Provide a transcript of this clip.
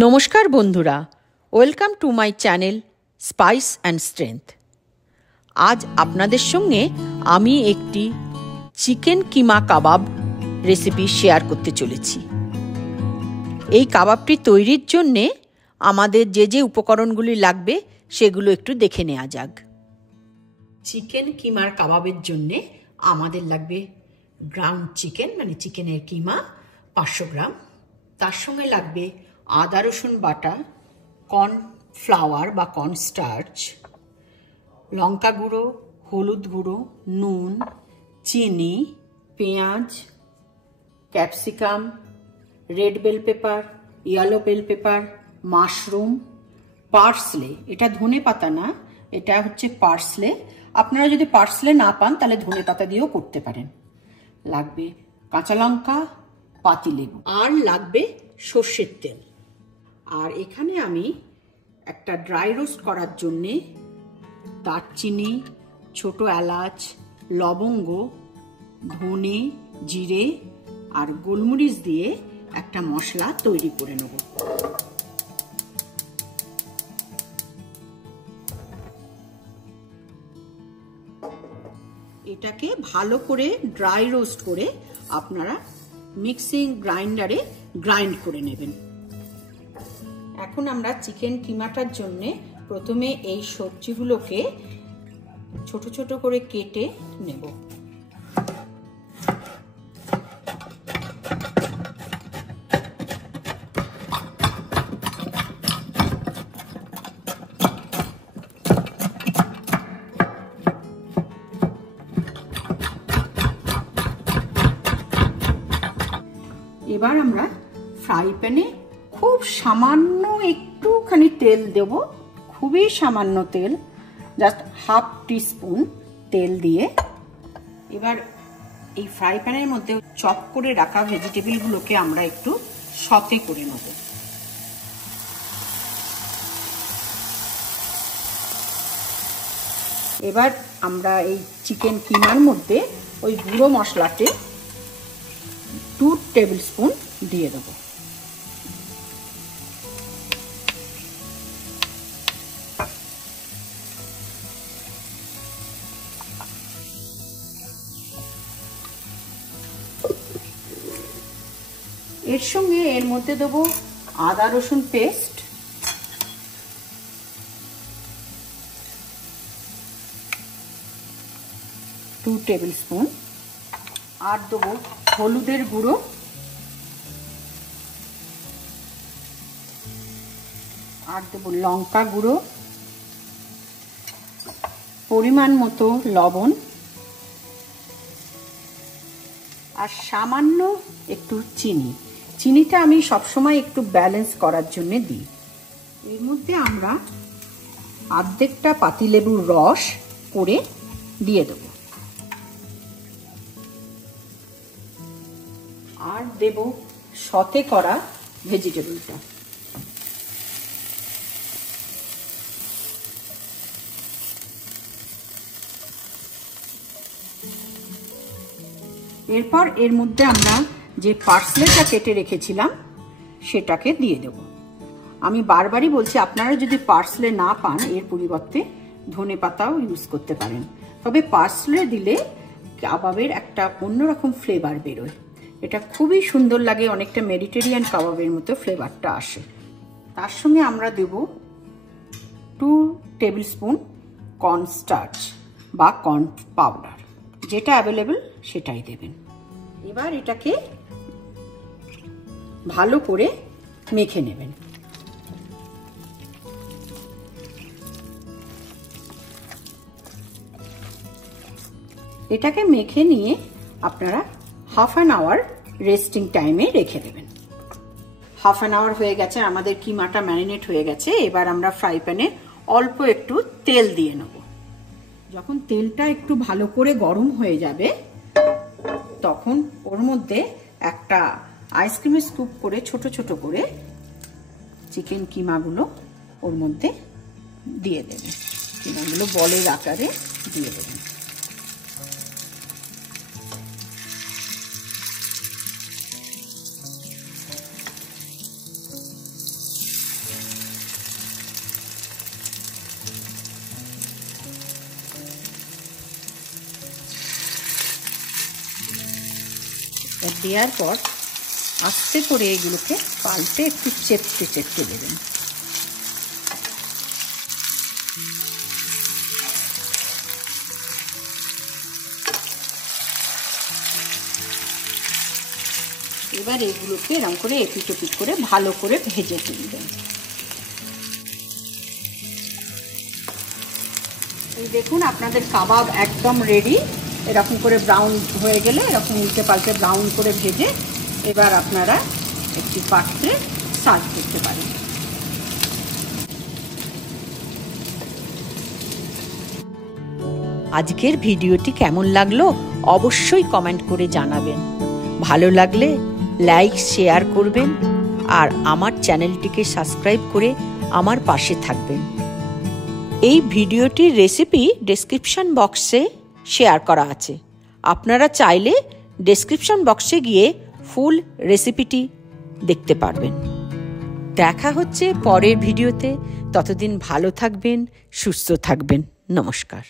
নমস্কার বন্ধুরা, welcome to my channel spice and strength. আজ আপনাদের সঙ্গে আমি একটি চিকেন কিমা কাবাব রেসিপি শেয়ার করতে চলেছি। এই কাবাবটি তৈরির জন্যে আমাদের যে উপকরণগুলি লাগবে সেগুলো একটু দেখে নেওয়া যাক। চিকেন কিমার কাবাবের জন্যে আমাদের লাগবে গ্রাউন্ড চিকেন, মানে চিকেনের কিমা 500 গ্রাম। তার সঙ্গে লাগবে আদা রসুন বাটা, কর্নফ্লাওয়ার বা কর্নস্টার্চ, লঙ্কা গুঁড়ো, হলুদ গুঁড়ো, নুন, চিনি, পেঁয়াজ, capsicum, red bell pepper, yellow bell pepper, mushroom, parsley. এটা ধনে পাতা না, এটা হচ্ছে পার্সলে। আপনারা যদি পার্সলে না পান তাহলে ধনে পাতা দিয়েও করতে পারেন। লাগবে কাঁচা লঙ্কা, পাতিলেবু, আর লাগবে সর্ষের তেল। আর এখানে আমি একটা ড্রাই রোস্ট করার জন্যে দারচিনি, ছোট এলাচ, লবঙ্গ, ধনে, জিরে আর গোলমরিচ দিয়ে একটা মশলা তৈরি করে নেব। এটাকে ভালো করে ড্রাই রোস্ট করে আপনারা মিক্সিং গ্রাইন্ডারে গ্রাইন্ড করে নেবেন। এখন আমরা চিকেন কিমাটার জন্য প্রথমে এই সবজিগুলোকে ছোট ছোট করে কেটে নেব। এবার আমরা ফ্রাই প্যানে খুব সামান্য একটুখানি তেল দেব, খুবই সামান্য তেল, জাস্ট হাফ টিস্পুন তেল দিয়ে এবার এই ফ্রাই প্যানের মধ্যে চপ করে রাখা ভেজিটেবলগুলোকে আমরা একটু সতে করে নেব। এবার আমরা এই চিকেন কিমার মধ্যে ওই গুঁড়ো মশলাতে 2 টেবিল স্পুন দিয়ে দেব। এর সঙ্গে এর মধ্যে দেবো আদা রসুন পেস্ট, টু টেবিল স্পুন, আর দেবো হলুদের গুঁড়ো, আর দেবো লঙ্কা গুঁড়ো, পরিমাণ মতো লবণ, আর সামান্য একটু চিনি। চিনিটা আমি সবসময় একটু ব্যালেন্স করার জন্য দিই। এর মধ্যে আমরা অর্ধেকটা পাতিলেবুর রস করে দিয়ে দেব, আর দেব সতে করা ভেজিটেবলটা। এরপর এর মধ্যে আমরা যে পার্সলেটা কেটে রেখেছিলাম সেটাকে দিয়ে দেব। আমি বারবারই বলছি, আপনারা যদি পার্সলে না পান এর পরিবর্তে ধনে পাতাও ইউজ করতে পারেন। তবে পার্সলে দিলে কাবাবের একটা অন্যরকম ফ্লেভার বেরোয়, এটা খুবই সুন্দর লাগে, অনেকটা মেডিটেরিয়ান কাবাবের মতো ফ্লেভারটা আসে। তার সঙ্গে আমরা দেব 2 টেবিল স্পুন কর্নস্টার্চ বা কর্ন পাউডার, যেটা অ্যাভেলেবেল সেটাই দেবেন। এবার এটাকে ভালো করে মেখে নেবেন। এটাকে মেখে নিয়ে আপনারা হাফ অ্যান আওয়ার রেস্টিং টাইমে রেখে দেবেন। হাফ অ্যান আওয়ার হয়ে গেছে, আমাদের কিমাটা ম্যারিনেট হয়ে গেছে। এবার আমরা ফ্রাই প্যানে অল্প একটু তেল দিয়ে নেব। যখন তেলটা একটু ভালো করে গরম হয়ে যাবে তখন ওর মধ্যে একটা আইসক্রিমের স্কুপ করে ছোট ছোট করে চিকেন কিমাগুলো ওর মধ্যে দিয়ে দেবেন। কিমাগুলো বলের আকারে দিয়ে দেবেন। দেওয়ার পর আস্তে করে এগুলোকে পাল্টে একটু চেপতে চেপতে দেবেন। এবার এগুলোকে এরকম করে এপিট ওপিট করে ভালো করে ভেজে তুলবেন। এই দেখুন আপনাদের কাবাব একদম রেডি। এরকম করে ব্রাউন হয়ে গেলে এরকম উল্টে পাল্টে ব্রাউন করে ভেজে এবার আপনারা একটি পাত্রে সার্ভ করতে পারেন। আজকের ভিডিওটি কেমন লাগলো অবশ্যই কমেন্ট করে জানাবেন। ভালো লাগলে লাইক শেয়ার করবেন আর আমার চ্যানেলটিকে সাবস্ক্রাইব করে আমার পাশে থাকবেন। এই ভিডিওটির রেসিপি ডেসক্রিপশন বক্সে শেয়ার করা আছে, আপনারা চাইলে ডেসক্রিপশন বক্সে গিয়ে ফুল রেসিপিটি দেখতে পারবেন। দেখা হচ্ছে পরের ভিডিওতে, ততদিন ভালো থাকবেন, সুস্থ থাকবেন। নমস্কার।